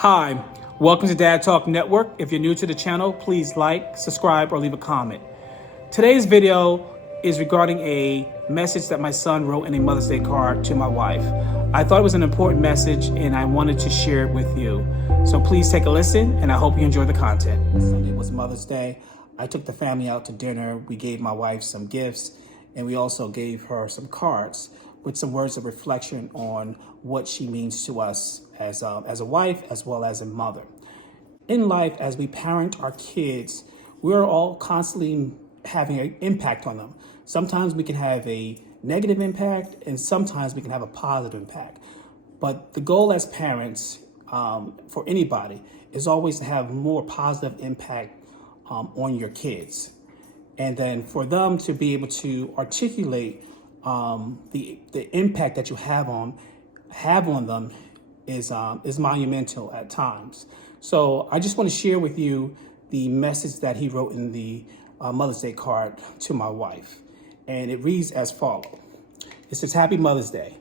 Hi, welcome to Dad Talk Network. If you're new to the channel, please like, subscribe, or leave a comment. Today's video is regarding a message that my son wrote in a Mother's Day card to my wife. I thought it was an important message and I wanted to share it with you. So please take a listen and I hope you enjoy the content. Sunday was Mother's Day. I took the family out to dinner. We gave my wife some gifts and we also gave her some cards with some words of reflection on what she means to us as a wife as well as a mother. In life, as we parent our kids, we're all constantly having an impact on them. Sometimes we can have a negative impact and sometimes we can have a positive impact. But the goal as parents for anybody is always to have more positive impact on your kids. And then for them to be able to articulate the impact that you have on them is monumental at times. So I just want to share with you the message that he wrote in the Mother's Day card to my wife. And it reads as follows. It says, "Happy Mother's Day.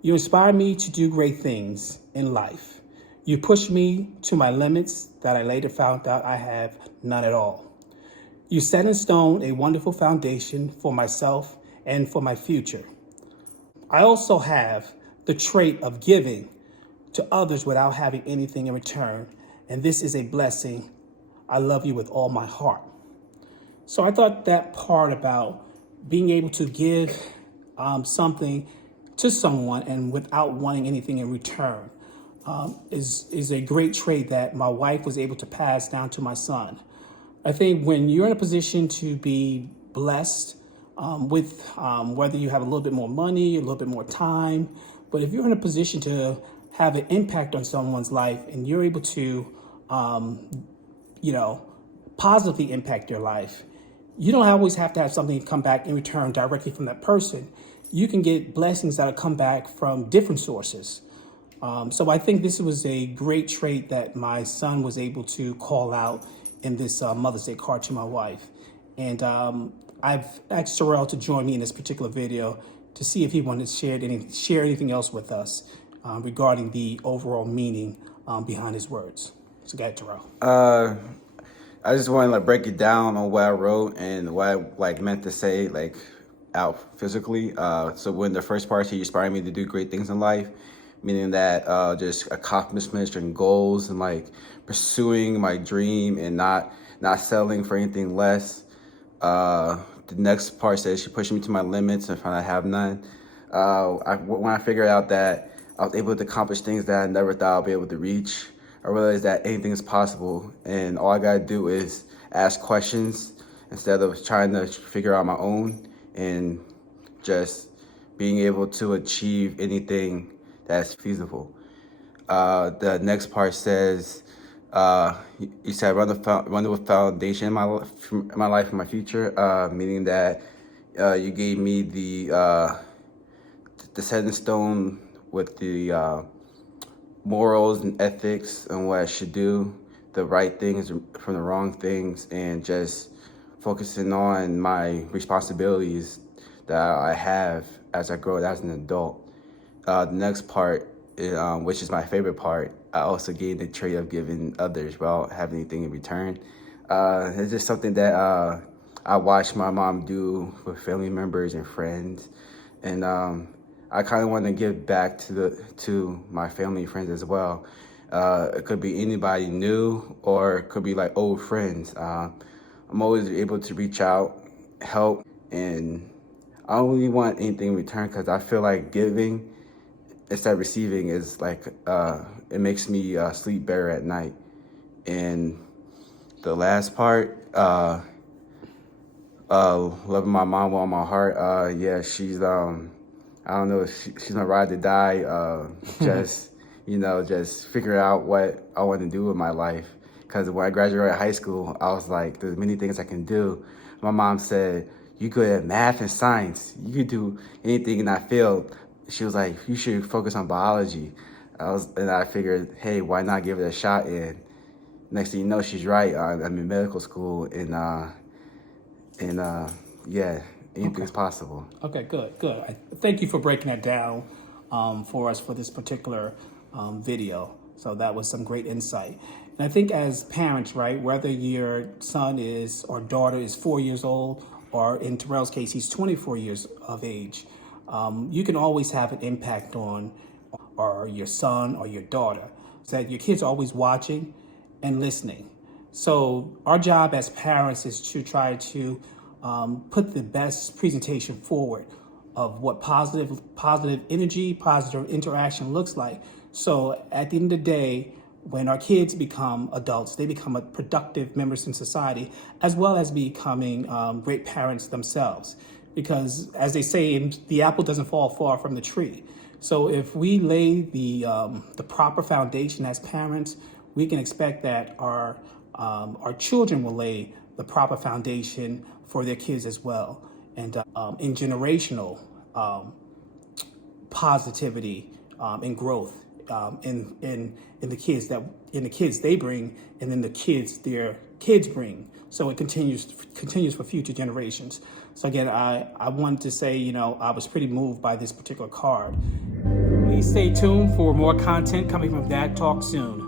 You inspire me to do great things in life. You push me to my limits that I later found out I have none at all. You set in stone a wonderful foundation for myself and for my future. I also have the trait of giving to others without having anything in return. And this is a blessing. I love you with all my heart." So I thought that part about being able to give something to someone and without wanting anything in return is a great trait that my wife was able to pass down to my son. I think when you're in a position to be blessed with whether you have a little bit more money, a little bit more time, but if you're in a position to have an impact on someone's life and you're able to, positively impact their life, you don't always have to have something come back in return directly from that person. You can get blessings that'll come back from different sources. So I think this was a great trait that my son was able to call out in this Mother's Day card to my wife. And I've asked Terrell to join me in this particular video to see if he wanted to share anything else with us regarding the overall meaning behind his words. So go ahead, Terrell. I just want to break it down on what I wrote and what I meant to say out physically. So when the first part, he inspired me to do great things in life, meaning that just accomplishments and goals and pursuing my dream and not settling for anything less. The next part says she pushed me to my limits and found I have none. When I figured out that I was able to accomplish things that I never thought I'd be able to reach, I realized that anything is possible, and all I gotta do is ask questions instead of trying to figure out my own, and just being able to achieve anything that's feasible. The next part says, you said run the foundation in my life and my future, meaning that you gave me the set in stone with the morals and ethics and what I should do, the right things from the wrong things, and just focusing on my responsibilities that I have as I grow as an adult. The next part, which is my favorite part, I also gained the trait of giving others without having anything in return. It's just something that I watched my mom do with family members and friends, and I kind of want to give back to my family and friends as well. It could be anybody new or it could be old friends. I'm always able to reach out, help, and I don't really want anything in return because I feel like giving instead of receiving is it makes me sleep better at night. And the last part, loving my mom with all my heart. Yeah, she's I don't know if she's my ride or die. Just figuring out what I want to do with my life. Because when I graduated high school, I was like, there's many things I can do. My mom said, "You good at math and science. You could do anything in that field." She was like, "You should focus on biology." And I figured, hey, why not give it a shot? And next thing you know, she's right. I'm in medical school, and yeah, anything's possible. Okay, good. Thank you for breaking that down for us for this particular video. So that was some great insight. And I think as parents, right, whether your son is or daughter is 4 years old, or in Terrell's case, he's 24 years of age, you can always have an impact on or your son or your daughter. So that your kids are always watching and listening. So our job as parents is to try to put the best presentation forward of what positive energy, positive interaction looks like. So at the end of the day, when our kids become adults, they become a productive members in society, as well as becoming great parents themselves. Because as they say, the apple doesn't fall far from the tree. So if we lay the proper foundation as parents, we can expect that our children will lay the proper foundation for their kids as well, and in generational positivity and growth in the kids they bring, and then the kids their kids bring. So it continues for future generations. So again, I wanted to say, I was pretty moved by this particular card. Please stay tuned for more content coming from Dad Talk soon.